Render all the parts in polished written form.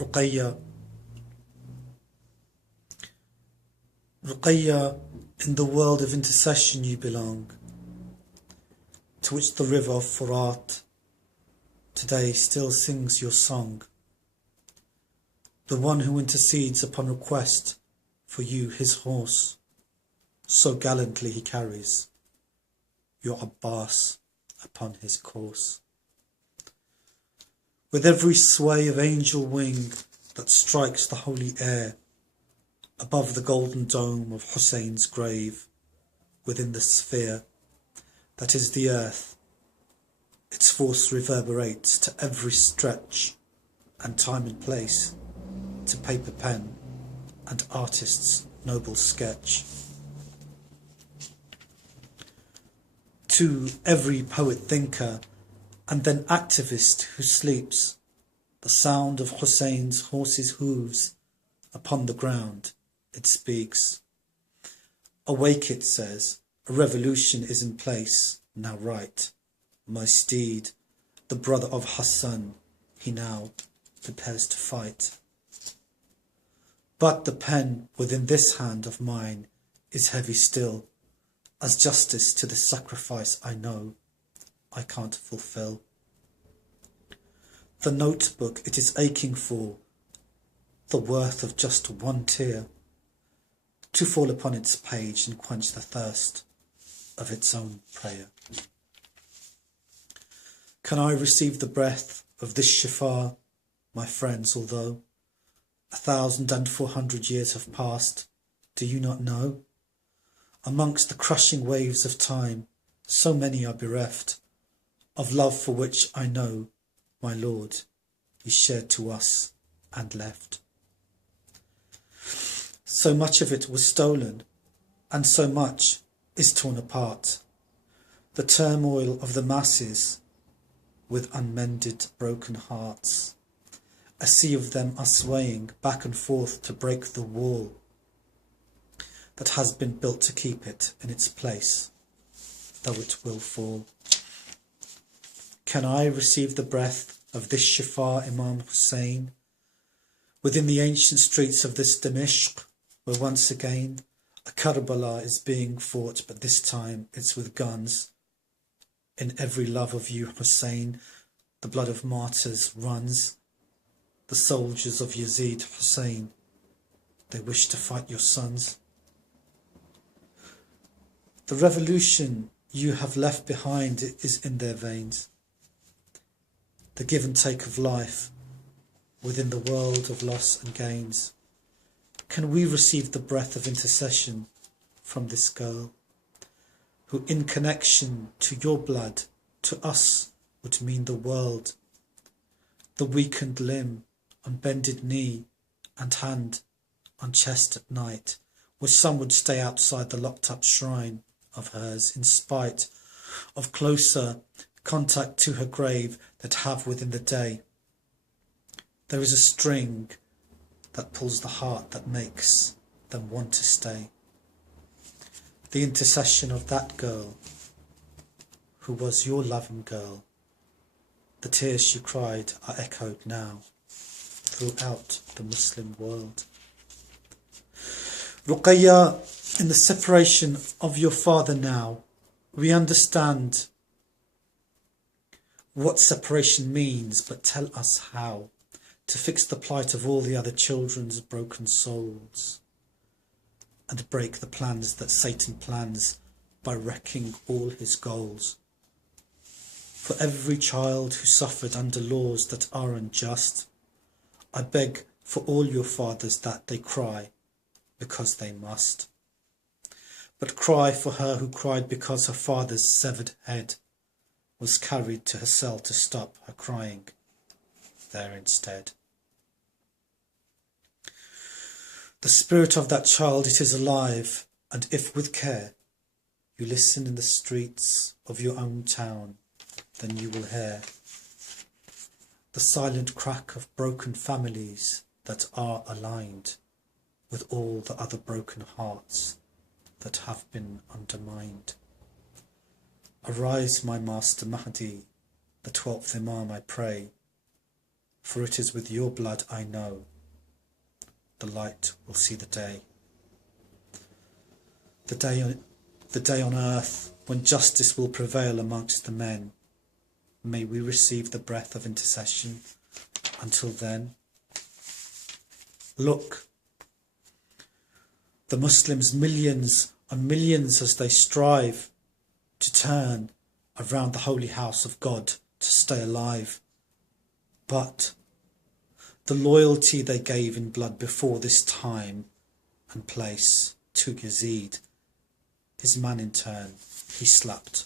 Ruqayyah. Ruqayyah, in the world of intercession you belong, to which the river of Furat today still sings your song. The one who intercedes upon request for you his horse, so gallantly he carries your Abbas upon his course. With every sway of angel wing that strikes the holy air, above the golden dome of Hussein's grave, within the sphere that is the earth, its force reverberates to every stretch and time and place, to paper pen and artist's noble sketch. To every poet thinker and then activist who sleeps, the sound of Hussein's horse's hooves upon the ground, it speaks. Awake, it says, a revolution is in place, now right. My steed, the brother of Hassan, he now prepares to fight. But the pen within this hand of mine is heavy still, as justice to the sacrifice I know I can't fulfill. The notebook it is aching for, the worth of just one tear, to fall upon its page and quench the thirst of its own prayer. Can I receive the breath of this Shifa, my friends, although 1,400 years have passed, do you not know? Amongst the crushing waves of time, so many are bereft of love for which I know, my Lord, He shared to us and left. So much of it was stolen, and so much is torn apart. The turmoil of the masses with unmended broken hearts. A sea of them are swaying back and forth to break the wall that has been built to keep it in its place, though it will fall. Can I receive the breath of this Shifa Imam Hussein within the ancient streets of this Damashq, where once again a Karbala is being fought, but this time it's with guns. In every love of you, Hussein, the blood of martyrs runs. The soldiers of Yazid Hussein, they wish to fight your sons. The revolution you have left behind is in their veins. The give and take of life within the world of loss and gains. Can we receive the breath of intercession from this girl, who in connection to your blood, to us would mean the world? The weakened limb, on bended knee and hand on chest at night, which some would stay outside the locked up shrine of hers, in spite of closer contact to her grave that have within the day. There is a string that pulls the heart that makes them want to stay. The intercession of that girl, who was your loving girl, the tears she cried are echoed now throughout the Muslim world. Ruqayyah, in the separation of your father now, we understand what separation means, but tell us how to fix the plight of all the other children's broken souls and break the plans that Satan plans by wrecking all his goals. For every child who suffered under laws that are unjust, I beg for all your fathers that they cry because they must. But cry for her who cried because her father's severed head was carried to her cell to stop her crying there instead. The spirit of that child, it is alive, and if with care you listen in the streets of your own town, then you will hear the silent crack of broken families that are aligned with all the other broken hearts that have been undermined. Arise, my master Mahdi, the 12th Imam, I pray. for it is with your blood I know the light will see the day. The day on earth when justice will prevail amongst the men. May we receive the breath of intercession until then. Look, the Muslims, millions and millions, as they strive to turn around the holy house of God to stay alive. But the loyalty they gave in blood before this time and place to Yazid, his man in turn, he slapped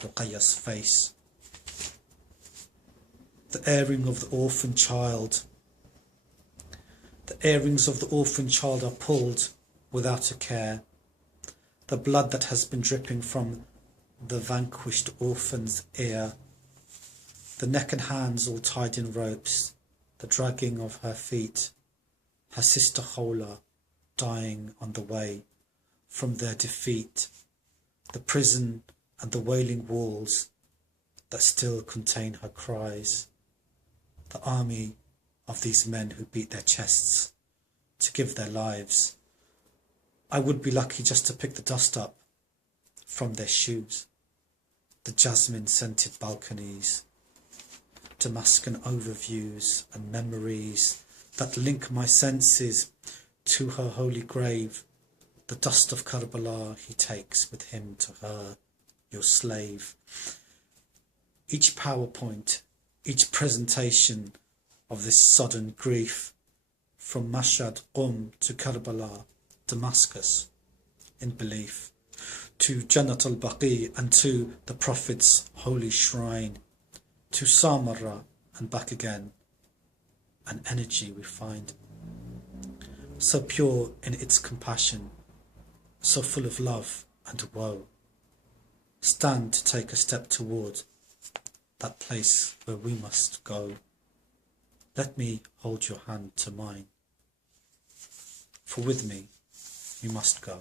Ruqayyah's face. The earring of the orphan child. The earrings of the orphan child are pulled without a care. The blood that has been dripping from the vanquished orphan's ear. The neck and hands all tied in ropes. The dragging of her feet. Her sister Khawla dying on the way from their defeat. The prison and the wailing walls that still contain her cries. The army of these men who beat their chests to give their lives. I would be lucky just to pick the dust up from their shoes. The jasmine-scented balconies, Damascus overviews and memories that link my senses to her holy grave. The dust of Karbala he takes with him to her, your slave. Each PowerPoint, each presentation of this sodden grief, from Mashhad, Qum to Karbala, Damascus, in belief, to Jannat al-Baqi and to the Prophet's holy shrine, to Samarra and back again, an energy we find, so pure in its compassion, so full of love and woe. Stand to take a step toward that place where we must go. Let me hold your hand to mine, for with me you must go.